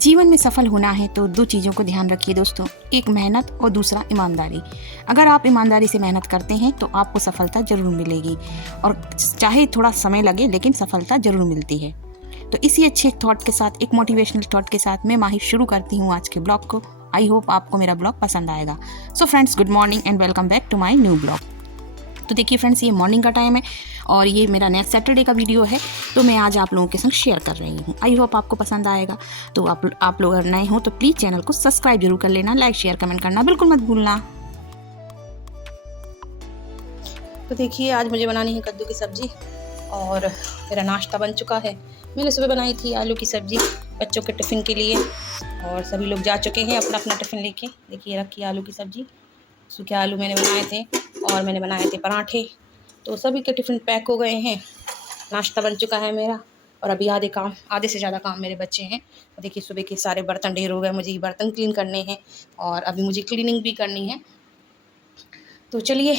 जीवन में सफल होना है तो दो चीज़ों को ध्यान रखिए दोस्तों, एक मेहनत और दूसरा ईमानदारी। अगर आप ईमानदारी से मेहनत करते हैं तो आपको सफलता ज़रूर मिलेगी, और चाहे थोड़ा समय लगे लेकिन सफलता ज़रूर मिलती है। तो इसी अच्छे थॉट के साथ, एक मोटिवेशनल थॉट के साथ मैं माही शुरू करती हूँ आज के ब्लॉग को। आई होप आपको मेरा ब्लॉग पसंद आएगा। So friends, good morning and welcome back to my new blog. तो देखिए फ्रेंड्स, ये मॉर्निंग का टाइम है और ये मेरा नेक्स्ट सैटरडे का वीडियो है, तो मैं आज आप लोगों के संग शेयर कर रही हूँ। आई होप आपको पसंद आएगा। तो आप लोग अगर नए हो तो प्लीज़ चैनल को सब्सक्राइब जरूर कर लेना, लाइक शेयर कमेंट करना बिल्कुल मत भूलना। तो देखिए, आज मुझे बनानी है कद्दू की सब्ज़ी और मेरा नाश्ता बन चुका है। मैंने सुबह बनाई थी आलू की सब्ज़ी बच्चों के टिफ़िन के लिए, और सभी लोग जा चुके हैं अपना अपना टिफ़िन लेके। देखिए रखी आलू की सब्ज़ी, सूखे आलू मैंने बनाए थे और मैंने बनाए थे पराठे, तो सभी के टिफ़िन पैक हो गए हैं। नाश्ता बन चुका है मेरा, और अभी आधे से ज़्यादा काम मेरे बच्चे हैं। और देखिए सुबह के सारे बर्तन ढेर हो गए, मुझे ये बर्तन क्लीन करने हैं और अभी मुझे क्लीनिंग भी करनी है। तो चलिए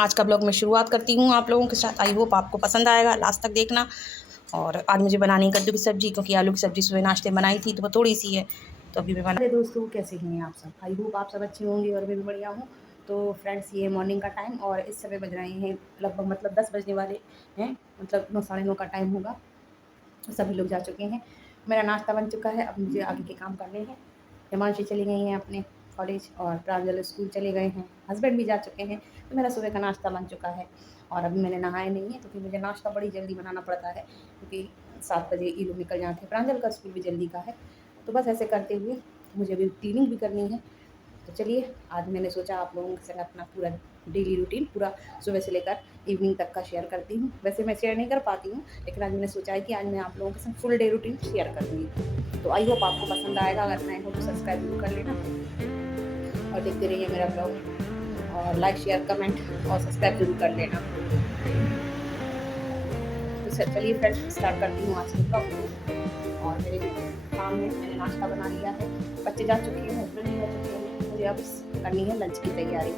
आज का ब्लॉग मैं शुरुआत करती हूँ आप लोगों के साथ। आई होप आपको पसंद आएगा, लास्ट तक देखना। और आज मुझे बनानी है कद्दू की सब्ज़ी, क्योंकि आलू की सब्ज़ी सुबह नाश्ते में बनाई थी तो वो थोड़ी सी है, तो अभी मैं बना। दोस्तों, कैसे हैं आप सब? आई होप आप सब अच्छे होंगे और मैं भी बढ़िया हूँ। तो फ्रेंड्स, ये मॉर्निंग का टाइम और इस समय बज रहे हैं लगभग 10 बजने वाले हैं, 9 साढ़े 9 का टाइम होगा। सभी लोग जा चुके हैं, मेरा नाश्ता बन चुका है। अब मुझे आगे के काम करने हैं। हिमांशी चली गई हैं अपने कॉलेज और प्रांजल स्कूल चले गए हैं, हस्बैंड भी जा चुके हैं। तो मेरा सुबह का नाश्ता बन चुका है और अभी मैंने नहाया नहीं है, क्योंकि मुझे नाश्ता बड़ी जल्दी बनाना पड़ता है, क्योंकि 7 बजे ये लोग निकल जाते हैं। प्रांजल का स्कूल भी जल्दी का है, तो बस ऐसे करते हुए मुझे अभी क्लीनिंग भी करनी है। तो चलिए, आज मैंने सोचा आप लोगों के संग अपना पूरा डेली रूटीन पूरा सुबह से लेकर इवनिंग तक का शेयर करती हूँ। वैसे मैं शेयर नहीं कर पाती हूँ, लेकिन आज मैंने सोचा है कि आज मैं आप लोगों के संग फुल डे रूटीन शेयर करूँगी। तो आई होप आपको पसंद आएगा। अगर नए हो तो सब्सक्राइब जरूर कर लेना और देखते रहिए मेरा ब्लॉग, और लाइक शेयर कमेंट और सब्सक्राइब जरूर कर लेना। तो चलिए फ्रेंड्स, स्टार्ट करती हूँ आज के ब्लॉग। और मेरे काम है, मैंने नाश्ता बना लिया है, बच्चे जा चुके हैं, हस्बैंड भी जा चुके हैं, मुझे अब करनी है लंच की तैयारी।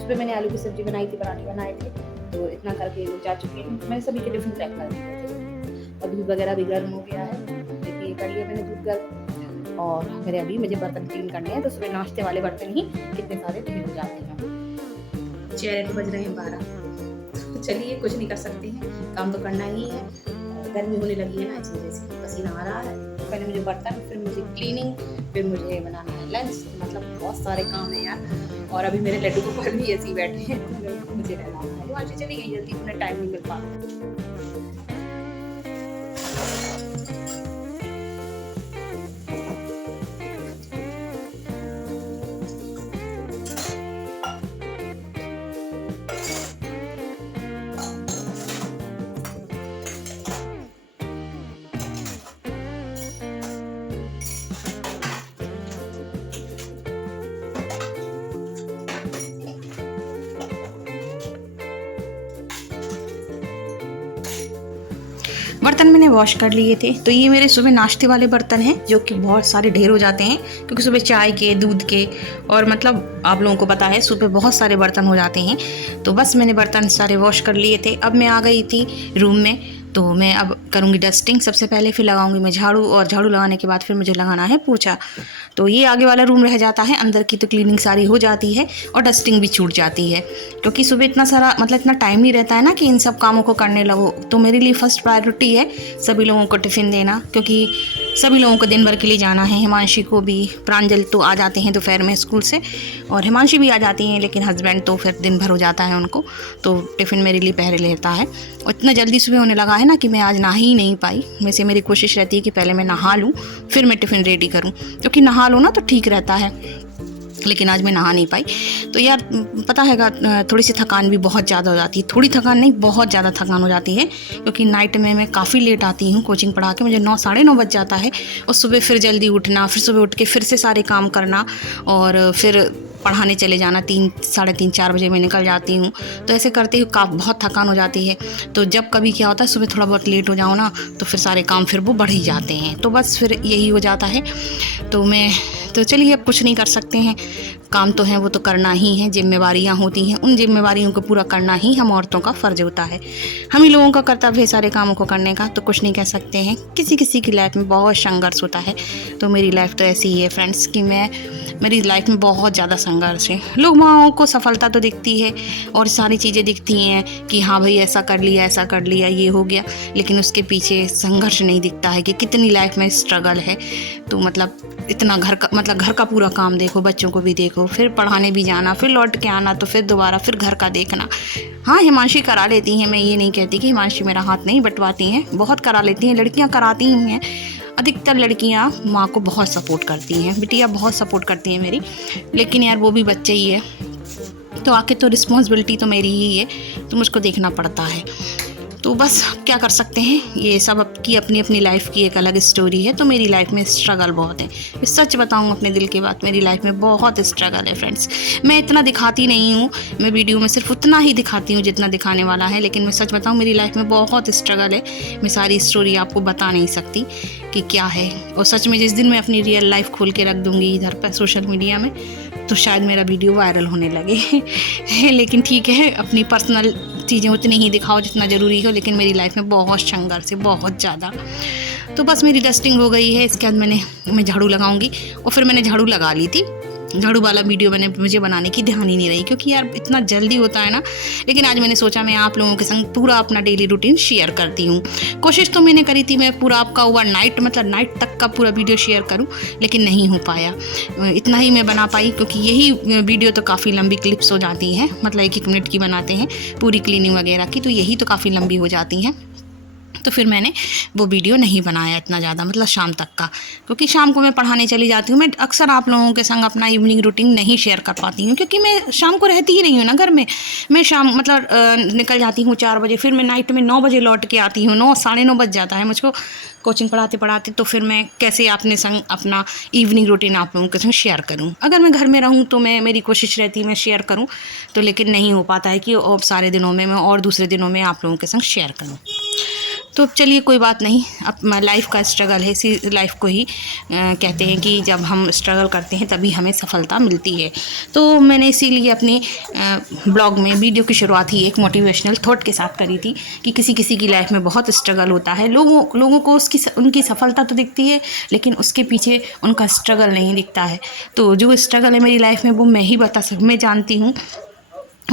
सुबह मैंने आलू की सब्ज़ी बनाई थी, पराठे बनाए थे, तो इतना करके लोग जा चुके हैं। मैंने सभी के टिफ़िन पैक कर दिए थे और दूध वगैरह भी गर्म हो गया है। देखिए कर लिया मैंने दूध गर्म, और मेरे अभी मुझे बर्तन क्लीन करने हैं। तो सुबह नाश्ते वाले बर्तन ही कितने सारे ढेर हो जाते हैं। चेहरे तो बज रहे हैं 12। तो चलिए, कुछ नहीं कर सकते हैं, काम तो करना ही है। गर्मी होने लगी है ना, इस वजह से पसीना आ रहा है। पहले मुझे बर्तन, फिर मुझे क्लीनिंग, फिर मुझे बनाना है लंच। मतलब बहुत सारे काम है यार। और अभी मेरे लड्डू गोपाल भी ऐसे ही बैठे हैं, तो मुझे रहना है। वो आज चली गई जल्दी, उन्हें टाइम नहीं मिल पाता। बर्तन मैंने वॉश कर लिए थे। तो ये मेरे सुबह नाश्ते वाले बर्तन हैं, जो कि बहुत सारे ढेर हो जाते हैं, क्योंकि सुबह चाय के, दूध के, और मतलब आप लोगों को पता है सुबह बहुत सारे बर्तन हो जाते हैं। तो बस मैंने बर्तन सारे वॉश कर लिए थे। अब मैं आ गई थी रूम में, तो मैं अब करूँगी डस्टिंग सबसे पहले, फिर लगाऊंगी मैं झाड़ू, और झाड़ू लगाने के बाद फिर मुझे लगाना है पोछा। तो ये आगे वाला रूम रह जाता है, अंदर की तो क्लीनिंग सारी हो जाती है और डस्टिंग भी छूट जाती है, क्योंकि सुबह इतना सारा मतलब इतना टाइम नहीं रहता है ना कि इन सब कामों को करने लगो। तो मेरे लिए फ़र्स्ट प्रायोरिटी है सभी लोगों को टिफ़िन देना, क्योंकि सभी लोगों को दिन भर के लिए जाना है। हिमांशी को भी, प्रांजल तो आ जाते हैं दोपहर में स्कूल से, और हिमांशी भी आ जाती हैं, लेकिन हस्बैंड तो फिर दिन भर हो जाता है उनको, तो टिफ़िन मेरे लिए पहले लेता है। और इतना जल्दी सुबह होने लगा है ना कि मैं आज नहा ही नहीं पाई। वैसे मेरी कोशिश रहती है कि पहले मैं नहा लूँ फिर मैं टिफ़िन रेडी करूँ, क्योंकि नहा लो ना तो ठीक रहता है, लेकिन आज मैं नहा नहीं पाई। तो यार पता है, थोड़ी सी थकान भी बहुत ज़्यादा हो जाती है। थोड़ी थकान नहीं, बहुत ज़्यादा थकान हो जाती है, क्योंकि नाइट में मैं काफ़ी लेट आती हूँ कोचिंग पढ़ा के। मुझे 9 साढ़े 9 बज जाता है, और सुबह फिर जल्दी उठना, फिर सुबह उठ के फिर से सारे काम करना, और फिर पढ़ाने चले जाना, 3, साढ़े 3, 4 बजे मैं निकल जाती हूँ। तो ऐसे करते हुए बहुत थकान हो जाती है। तो जब कभी क्या होता है सुबह थोड़ा बहुत लेट हो जाऊँ ना, तो फिर सारे काम फिर वो बढ़ ही जाते हैं। तो बस फिर यही हो जाता है। तो चलिए अब कुछ नहीं कर सकते हैं, काम तो हैं वो तो करना ही है, जिम्मेवारियाँ होती हैं, उन जिम्मेवारियों को पूरा करना ही हम औरतों का फ़र्ज़ होता है। हम ही लोगों का कर्तव्य है सारे कामों को करने का, तो कुछ नहीं कह सकते हैं। किसी किसी की लाइफ में बहुत संघर्ष होता है, तो मेरी लाइफ तो ऐसी ही है फ्रेंड्स कि मेरी लाइफ में बहुत ज़्यादा संघर्ष है। लोगों को सफलता तो दिखती है और सारी चीज़ें दिखती हैं कि हाँ भाई ऐसा कर लिया, ये हो गया, लेकिन उसके पीछे संघर्ष नहीं दिखता है कि कितनी लाइफ में स्ट्रगल है। तो मतलब इतना घर का पूरा काम देखो, बच्चों को भी देखो, फिर पढ़ाने भी जाना, फिर लौट के आना, तो फिर दोबारा फिर घर का देखना। हाँ, हिमांशी करा लेती हैं, मैं ये नहीं कहती कि हिमांशी मेरा हाथ नहीं बंटवाती हैं, बहुत करा लेती हैं, लड़कियां कराती ही हैं। अधिकतर लड़कियां माँ को बहुत सपोर्ट करती हैं, बिटिया बहुत सपोर्ट करती हैं मेरी, लेकिन यार वो भी बच्चे ही है, तो आके तो रिस्पॉन्सिबिलिटी तो मेरी ही है, तो मुझको देखना पड़ता है। तो बस क्या कर सकते हैं, ये सब की अपनी अपनी लाइफ की एक अलग स्टोरी है। तो मेरी लाइफ में स्ट्रगल बहुत है, सच बताऊँ अपने दिल की बात, मेरी लाइफ में बहुत स्ट्रगल है फ्रेंड्स। मैं इतना दिखाती नहीं हूँ, मैं वीडियो में सिर्फ उतना ही दिखाती हूँ जितना दिखाने वाला है, लेकिन मैं सच बताऊँ मेरी लाइफ में बहुत स्ट्रगल है। मैं सारी स्टोरी आपको बता नहीं सकती कि क्या है, और सच में जिस दिन मैं अपनी रियल लाइफ खोल के रख दूँगी इधर पर सोशल मीडिया में, तो शायद मेरा वीडियो वायरल होने लगे। लेकिन ठीक है, अपनी पर्सनल चीज़ें उतनी ही दिखाओ जितना ज़रूरी हो, लेकिन मेरी लाइफ में बहुत संघर्ष है, बहुत ज़्यादा। तो बस मेरी डस्टिंग हो गई है, इसके बाद मैं झाड़ू लगाऊंगी, और फिर मैंने झाड़ू लगा ली थी। झाड़ू वाला वीडियो मुझे बनाने की ध्यान ही नहीं रही, क्योंकि यार इतना जल्दी होता है ना। लेकिन आज मैंने सोचा मैं आप लोगों के संग पूरा अपना डेली रूटीन शेयर करती हूँ। कोशिश तो मैंने करी थी मैं पूरा आपका ओवरनाइट मतलब नाइट तक का पूरा वीडियो शेयर करूँ, लेकिन नहीं हो पाया। इतना ही मैं बना पाई, क्योंकि यही वीडियो तो काफ़ी लंबी क्लिप्स हो जाती हैं, मतलब 1-1 मिनट की बनाते हैं पूरी क्लीनिंग वगैरह की, तो यही तो काफ़ी लंबी हो जाती हैं। तो फिर मैंने वो वीडियो नहीं बनाया इतना ज़्यादा, मतलब शाम तक का, क्योंकि शाम को मैं पढ़ाने चली जाती हूँ। मैं अक्सर आप लोगों के संग अपना इवनिंग रूटीन नहीं शेयर कर पाती हूँ, क्योंकि मैं शाम को रहती ही नहीं हूँ ना घर में। मैं शाम मतलब निकल जाती हूँ 4 बजे, फिर मैं नाइट में 9 बजे लौट के आती हूँ, 9 साढ़े 9 बज जाता है मुझको कोचिंग पढ़ाते। तो फिर मैं कैसे अपने संग अपना इवनिंग रूटीन आप लोगों के संग शेयर करूँ। अगर मैं घर में रहूँ तो मेरी कोशिश रहती है मैं शेयर करूँ, तो लेकिन नहीं हो पाता है कि और सारे दिनों में मैं और दूसरे दिनों में आप लोगों के संग शेयर करूँ। तो चलिए कोई बात नहीं, अब लाइफ का स्ट्रगल है, इसी लाइफ को ही कहते हैं कि जब हम स्ट्रगल करते हैं तभी हमें सफलता मिलती है। तो मैंने इसीलिए अपनी ब्लॉग में वीडियो की शुरुआत ही एक मोटिवेशनल थॉट के साथ करी थी कि किसी किसी की लाइफ में बहुत स्ट्रगल होता है। लोगों को उनकी सफलता तो दिखती है, लेकिन उसके पीछे उनका स्ट्रगल नहीं दिखता है। तो जो स्ट्रगल है मेरी लाइफ में वो मैं जानती हूँ,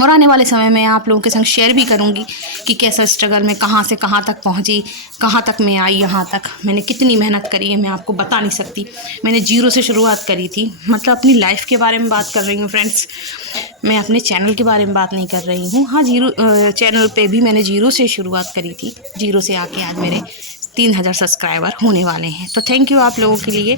और आने वाले समय में आप लोगों के संग शेयर भी करूंगी कि कैसा स्ट्रगल में कहाँ से कहाँ तक पहुंची, कहाँ तक मैं आई, यहाँ तक मैंने कितनी मेहनत करी है मैं आपको बता नहीं सकती। मैंने 0 से शुरुआत करी थी, मतलब अपनी लाइफ के बारे में बात कर रही हूँ फ्रेंड्स, मैं अपने चैनल के बारे में बात नहीं कर रही हूँ। हाँ, चैनल पे भी मैंने 0 से शुरुआत करी थी, 0 से आके आज मेरे 3000 सब्सक्राइबर होने वाले हैं। तो थैंक यू आप लोगों के लिए।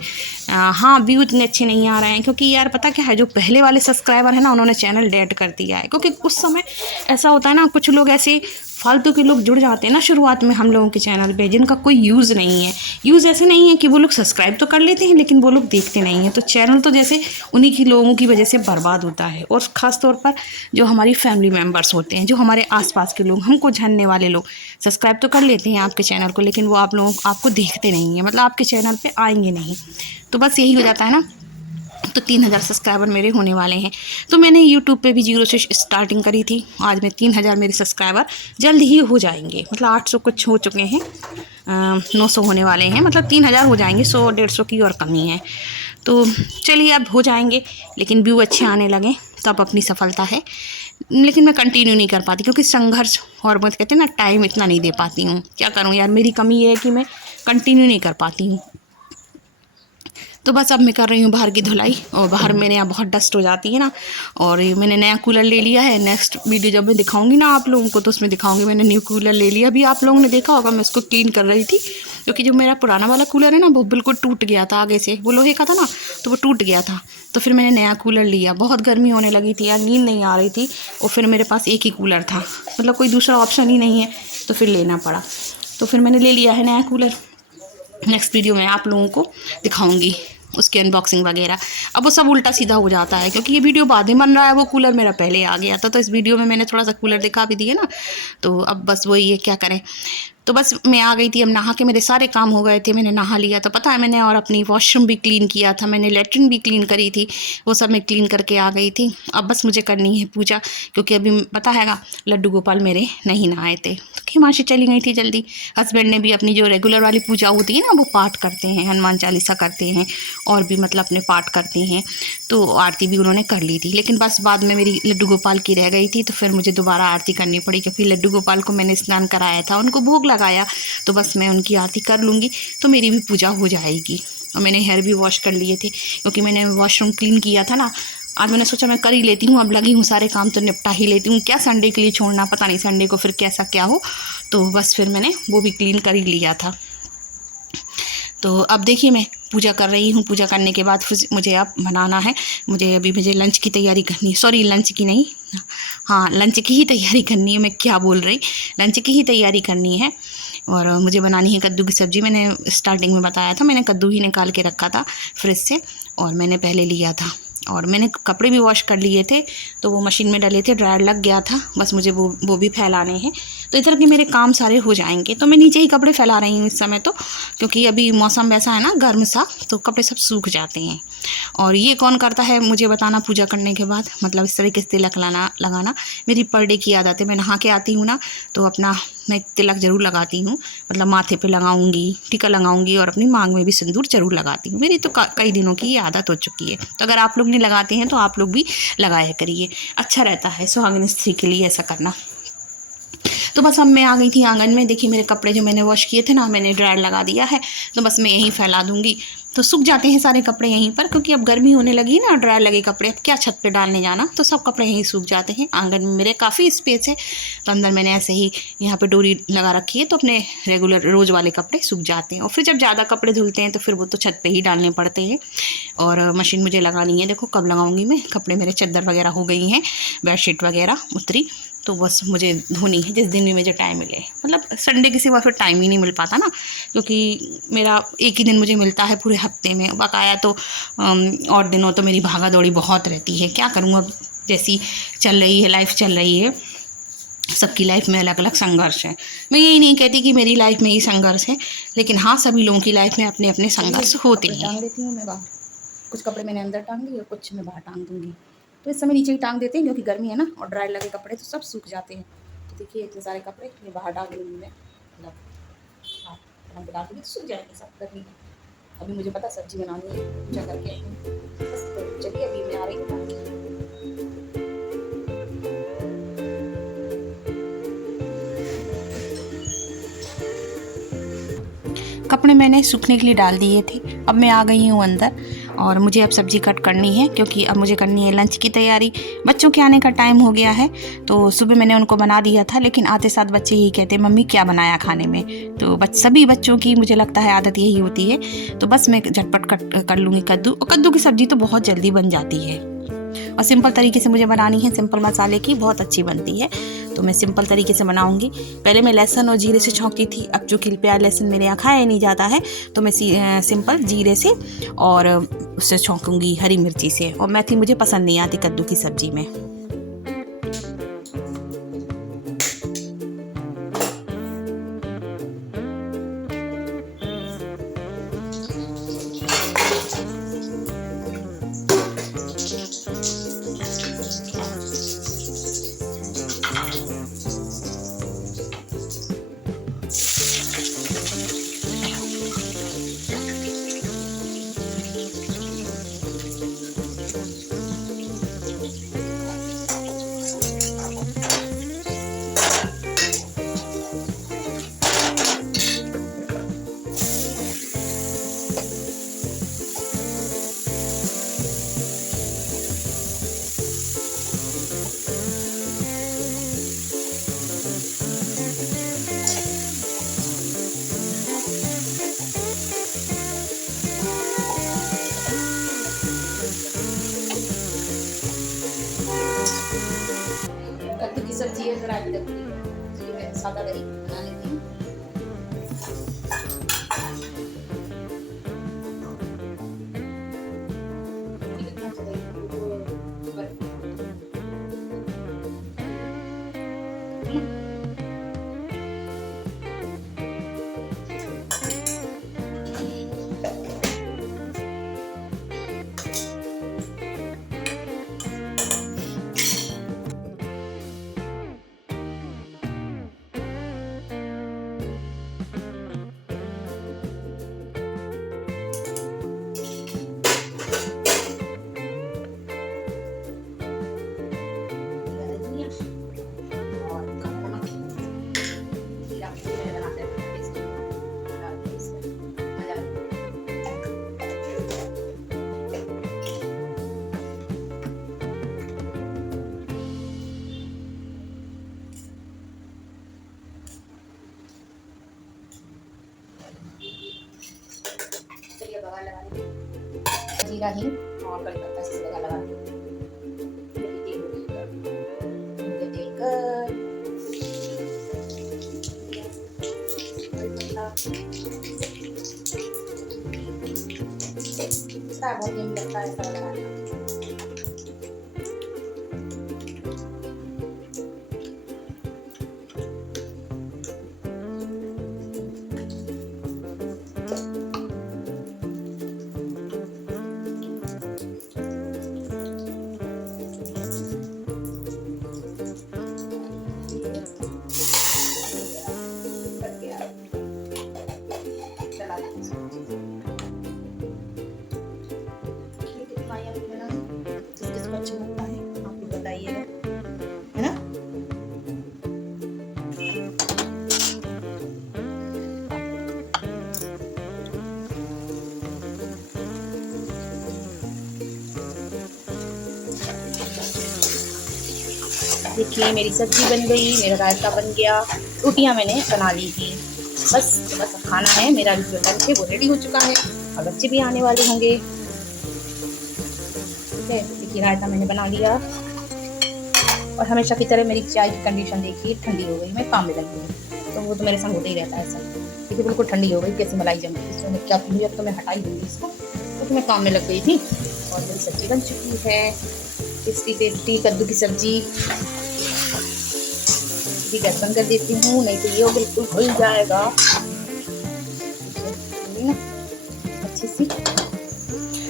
हाँ, व्यू इतने अच्छे नहीं आ रहे हैं, क्योंकि यार पता क्या है, जो पहले वाले सब्सक्राइबर है ना, उन्होंने चैनल डेड कर दिया है। क्योंकि उस समय ऐसा होता है ना, कुछ लोग ऐसे फालतू के लोग जुड़ जाते हैं ना शुरुआत में हम लोगों के चैनल पे, जिनका कोई यूज़ नहीं है। यूज़ ऐसे नहीं है कि वो लोग सब्सक्राइब तो कर लेते हैं, लेकिन वो लोग देखते नहीं हैं। तो चैनल तो जैसे उन्हीं की लोगों की वजह से बर्बाद होता है। और ख़ास तौर पर जो हमारी फैमिली मेम्बर्स होते हैं, जो हमारे आसपास के लोग, हमको जानने वाले लोग सब्सक्राइब तो कर लेते हैं आपके चैनल को, लेकिन वो आपको देखते नहीं हैं, मतलब आपके चैनल पर आएंगे नहीं। तो बस यही हो जाता है ना। तो 3000 सब्सक्राइबर मेरे होने वाले हैं। तो मैंने यूट्यूब पे भी 0 से स्टार्टिंग करी थी। आज में 3000 मेरे सब्सक्राइबर जल्द ही हो जाएंगे, मतलब 800 कुछ हो चुके हैं, 900 होने वाले हैं, मतलब 3000 हो जाएंगे। 100-150 की और कमी है। तो चलिए अब हो जाएंगे, लेकिन व्यू अच्छे आने लगे तब अपनी सफलता है। लेकिन मैं कंटिन्यू नहीं कर पाती, क्योंकि संघर्ष और मत कहते हैं ना, टाइम इतना नहीं दे पाती हूँ। क्या करूँ यार, मेरी कमी ये है कि मैं कंटिन्यू नहीं कर पाती हूँ। तो बस अब मैं कर रही हूँ बाहर की धुलाई, और बाहर मेरे यहाँ बहुत डस्ट हो जाती है ना। और मैंने नया कूलर ले लिया है। नेक्स्ट वीडियो जब मैं दिखाऊंगी ना आप लोगों को, तो उसमें दिखाऊंगी मैंने न्यू कूलर ले लिया। अभी आप लोगों ने देखा होगा मैं उसको क्लीन कर रही थी, क्योंकि जो मेरा पुराना वाला कूलर है ना, वो बिल्कुल टूट गया था आगे से, वो लोहे का था ना, तो वो टूट गया था। तो फिर मैंने नया कूलर लिया। बहुत गर्मी होने लगी थी यार, नींद नहीं आ रही थी, और फिर मेरे पास एक ही कूलर था, मतलब कोई दूसरा ऑप्शन ही नहीं है, तो फिर लेना पड़ा। तो फिर मैंने ले लिया है नया कूलर। नेक्स्ट वीडियो में आप लोगों को दिखाऊंगी उसकी अनबॉक्सिंग वगैरह। अब वो सब उल्टा सीधा हो जाता है क्योंकि ये वीडियो बाद में बन रहा है, वो कूलर मेरा पहले आ गया था, तो इस वीडियो में मैंने थोड़ा सा कूलर दिखा भी दिया ना, तो अब बस वही है, क्या करें। तो बस मैं आ गई थी, अब नहा के मेरे सारे काम हो गए थे, मैंने नहा लिया तो पता है मैंने, और अपनी वॉशरूम भी क्लीन किया था मैंने, लेटरिन भी क्लीन करी थी, वो सब मैं क्लीन करके आ गई थी। अब बस मुझे करनी है पूजा, क्योंकि अभी पता हैगा लड्डू गोपाल मेरे नहीं नहाए थे, तो हिमांशी चली गई थी जल्दी। हस्बैंड ने भी अपनी जो रेगुलर वाली पूजा होती है ना, वो पाठ करते हैं, हनुमान चालीसा करते हैं और भी मतलब अपने पाठ करते हैं, तो आरती भी उन्होंने कर ली थी। लेकिन बस बाद में मेरी लड्डू गोपाल की रह गई थी, तो फिर मुझे दोबारा आरती करनी पड़ी, क्योंकि लड्डू गोपाल को मैंने स्नान कराया था, उनको भोग लगाया, तो बस मैं उनकी आरती कर लूँगी तो मेरी भी पूजा हो जाएगी। और मैंने हेयर भी वॉश कर लिए थे, क्योंकि मैंने वॉशरूम क्लीन किया था ना, आज मैंने सोचा मैं कर ही लेती हूँ, अब लगी हूँ सारे काम तो निपटा ही लेती हूँ, क्या संडे के लिए छोड़ना, पता नहीं संडे को फिर कैसा क्या हो, तो बस फिर मैंने वो भी क्लीन कर ही लिया था। तो अब देखिए मैं पूजा कर रही हूँ, पूजा करने के बाद फिर मुझे अब बनाना है, मुझे लंच की तैयारी करनी है, सॉरी लंच की नहीं, हाँ लंच की ही तैयारी करनी है, मैं क्या बोल रही, लंच की ही तैयारी करनी है। और मुझे बनानी है कद्दू की सब्ज़ी। मैंने स्टार्टिंग में बताया था, मैंने कद्दू ही निकाल के रखा था फ्रिज से, और मैंने पहले लिया था, और मैंने कपड़े भी वॉश कर लिए थे, तो वो मशीन में डले थे, ड्रायर लग गया था, बस मुझे वो भी फैलाने हैं, तो इधर भी मेरे काम सारे हो जाएंगे। तो मैं नीचे ही कपड़े फैला रही हूँ इस समय, तो क्योंकि अभी मौसम वैसा है ना गर्म सा, तो कपड़े सब सूख जाते हैं। और ये कौन करता है मुझे बताना पूजा करने के बाद, मतलब इस तरीके से तिलक लगाना मेरी पर डे की आदत है। मैं नहा के आती हूँ ना, तो अपना मैं तिलक ज़रूर लगाती हूँ, मतलब माथे पे लगाऊंगी, टीका लगाऊंगी, और अपनी मांग में भी सिंदूर ज़रूर लगाती हूँ। मेरी तो कई दिनों की ये आदत हो चुकी है, तो अगर आप लोग नहीं लगाते हैं तो आप लोग भी लगाया करिए, अच्छा रहता है सुहागिन स्त्री के लिए ऐसा करना। तो बस अब मैं आ गई थी आंगन में, देखिए मेरे कपड़े जो मैंने वॉश किए थे ना, मैंने ड्रायर लगा दिया है, तो बस मैं यहीं फैला दूँगी, तो सूख जाते हैं सारे कपड़े यहीं पर, क्योंकि अब गर्मी होने लगी ना, ड्रायर लगे कपड़े अब क्या छत पे डालने जाना, तो सब कपड़े यहीं सूख जाते हैं। आंगन में मेरे काफ़ी स्पेस है, तो अंदर मैंने ऐसे ही यहाँ पे डोरी लगा रखी है, तो अपने रेगुलर रोज़ वाले कपड़े सूख जाते हैं। और फिर जब ज़्यादा कपड़े धुलते हैं तो फिर वो तो छत पर ही डालने पड़ते हैं। और मशीन मुझे लगानी है, देखो कब लगाऊंगी मैं, कपड़े मेरे चादर वगैरह हो गई हैं, बेडशीट वगैरह उतरी, तो बस मुझे धोनी है जिस दिन भी मुझे टाइम मिले, मतलब संडे के सिवा फिर टाइम ही नहीं मिल पाता ना, क्योंकि मेरा एक ही दिन मुझे मिलता है पूरे हफ्ते में, बकाया तो और दिनों तो मेरी भागा दौड़ी बहुत रहती है। क्या करूँ अब, जैसी चल रही है लाइफ, चल रही है, सबकी लाइफ में अलग अलग संघर्ष है। मैं यही नहीं कहती कि मेरी लाइफ में ही संघर्ष है, लेकिन हाँ सभी लोगों की लाइफ में अपने अपने संघर्ष होते हैं। टांग देती हूँ मैं बाहर, कुछ कपड़े मैंने अंदर टांग दिए और कुछ मैं बाहर टांग दूँगी, तो इस समय नीचे ही टांग देते हैं क्योंकि गर्मी है ना, और ड्राई लगे कपड़े तो सब सूख जाते हैं। तो देखिए इतने सारे कपड़े ये बाहर डाल दूँगी मैं, मतलब हाँ डाल दूँगी तो सूख जाएंगे सब गर्मी में। अभी मुझे पता सब्जी बनानी है, पूजा करके बस, तो चलिए अभी मैं आ रही हूँ। कपड़े मैंने सूखने के लिए डाल दिए थे, अब मैं आ गई हूँ अंदर, और मुझे अब सब्ज़ी कट करनी है, क्योंकि अब मुझे करनी है लंच की तैयारी। बच्चों के आने का टाइम हो गया है, तो सुबह मैंने उनको बना दिया था, लेकिन आते साथ बच्चे यही कहते हैं मम्मी क्या बनाया खाने में, तो सभी बच्चों की मुझे लगता है आदत यही होती है। तो बस मैं झटपट कट कर लूँगी कद्दू, और कद्दू की सब्ज़ी तो बहुत जल्दी बन जाती है, और सिंपल तरीके से मुझे बनानी है, सिंपल मसाले की, बहुत अच्छी बनती है, तो मैं सिंपल तरीके से बनाऊंगी। पहले मैं लहसुन और जीरे से छौंकती थी, अब चूँकि प्याज लहसुन मेरे यहाँ खाया नहीं जाता है, तो मैं सिंपल जीरे से और उससे छौंकूंगी हरी मिर्ची से, और मेथी मुझे पसंद नहीं आती कद्दू की सब्ज़ी में। कद्दू की सब्जी है, थोड़ा अभी लगती है, इसलिए मैं सादा दही बना लेती हूँ। जीरा ही और कड़ी पत्ता से लगा बहुत दिन लगता है ऐसा लगाना। अच्छा लगता है आप भी बताइएगा, है ना। देखिए मेरी सब्जी बन गई, मेरा रायता बन गया, रोटियां मैंने बना ली थी। बस खाना है। मेरा जो लंच है वो रेडी हो चुका है और बच्चे भी आने वाले होंगे। ठीक है, देखिए रायता मैंने बना लिया और हमेशा की तरह मेरी चाय की कंडीशन देखिए ठंडी हो गई, मैं काम में लगी हूँ। तो वो तो मेरे संग होता ही रहता है ऐसा। देखिए बिल्कुल ठंडी हो गई, कैसे मलाई जम गई। इसमें क्या पी अब तो मैं हटा ही दूँगी इसको, क्योंकि मैं काम में लग गई थी। और मेरी सब्जी बन चुकी है, टेस्टी टेस्टी कद्दू की सब्जी। गैस बंद कर देती हूँ, नहीं तो ये बिल्कुल घुल जाएगा। अच्छी सी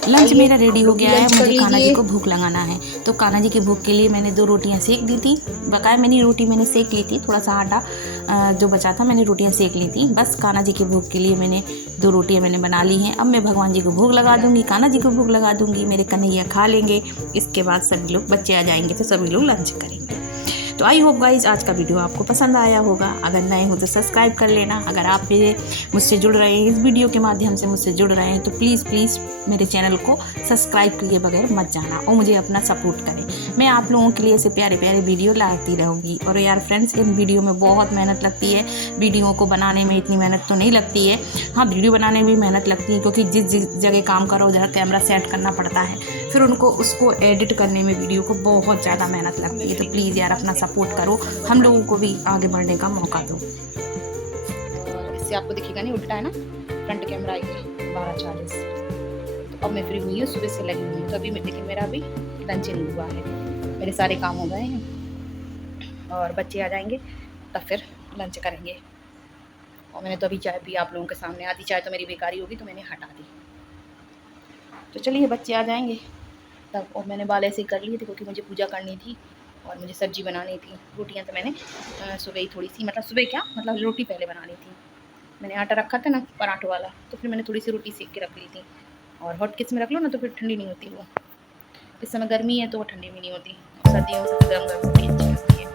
लंच मेरा रेडी हो गया है। मुझे कान्हा जी को भूख लगाना है, तो कान्हा जी की भूख के लिए मैंने 2 रोटियां सेक दी थी। बकाया मैंने रोटी सेक ली थी, थोड़ा सा आटा जो बचा था मैंने रोटियां सेक ली थी। बस कान्हा जी की भूख के लिए मैंने 2 रोटियां मैंने बना ली हैं। अब मैं भगवान जी को भूख लगा दूंगी, कान्हा जी को भूख लगा दूंगी, मेरे कन्हैया खा लेंगे। इसके बाद सभी लोग बच्चे आ जाएंगे तो सभी लोग लंच करेंगे। तो आई होप गाइज आज का वीडियो आपको पसंद आया होगा। अगर नए हो तो सब्सक्राइब कर लेना। अगर आप मुझसे जुड़ रहे हैं, इस वीडियो के माध्यम से मुझसे जुड़ रहे हैं, तो प्लीज़ मेरे चैनल को सब्सक्राइब किए बगैर मत जाना और मुझे अपना सपोर्ट करें। मैं आप लोगों के लिए ऐसे प्यारे प्यारे वीडियो लाती रहूँगी। और यार फ्रेंड्स, इन वीडियो में बहुत मेहनत लगती है। वीडियो को बनाने में इतनी मेहनत तो नहीं लगती है। हाँ, वीडियो बनाने में भी मेहनत लगती है, क्योंकि जिस जगह काम करो उधर कैमरा सेट करना पड़ता है, फिर उसको एडिट करने में वीडियो को बहुत ज़्यादा मेहनत लगती है। तो प्लीज़ यार अपना सपोर्ट करो, हम लोगों को भी आगे बढ़ने का मौका दो। और इससे आपको दिखेगा नहीं, उल्टा है ना, फ्रंट कैमरा है 12:40। तो अब मैं फ्री हुई हूँ, सुबह से लगी हुई हूँ। तो अभी लेकिन मेरा अभी लंच नहीं हुआ है, मेरे सारे काम हो गए हैं और बच्चे आ जाएंगे तब फिर लंच करेंगे। और मैंने तो अभी चाय पी आप लोगों के सामने। आधी चाय तो मेरी बेकारी होगी तो मैंने हटा दी। तो चलिए बच्चे आ जाएंगे तब। और मैंने बाल ऐसे ही कर लिए थे क्योंकि मुझे पूजा करनी थी और मुझे सब्जी बनानी थी। रोटियां तो मैंने सुबह ही थोड़ी सी, मतलब सुबह क्या, मतलब रोटी पहले बनानी थी। मैंने आटा रखा था ना पराठों वाला, तो फिर मैंने थोड़ी सी रोटी सेक के रख ली थी। और हॉट केस में रख लो ना तो फिर ठंडी नहीं होती वो। इस समय गर्मी है तो वो ठंडी भी नहीं होती, सर्दियों में गरम गरम रोटी अच्छी लगती है।